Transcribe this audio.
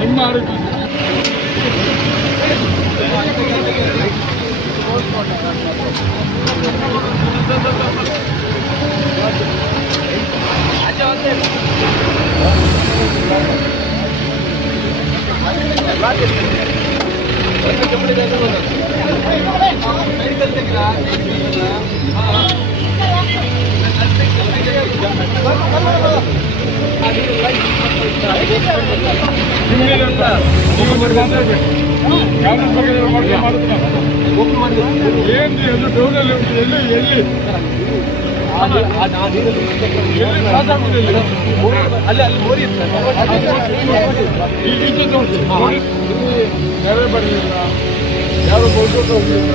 ನಿಮ್ಮ ಆರೋಗ್ಯ ಏನು ಡೌನಲ್ಲಿ ಎಲ್ಲಿ ಎಲ್ಲಿ ಅಲ್ಲಿ ಮೋರಿ ನೆರೆ ಬರಲಿಲ್ಲ ಯಾರು ಬೋಲ್ಕೋಟ್ ಹೋಗಲಿಲ್ಲ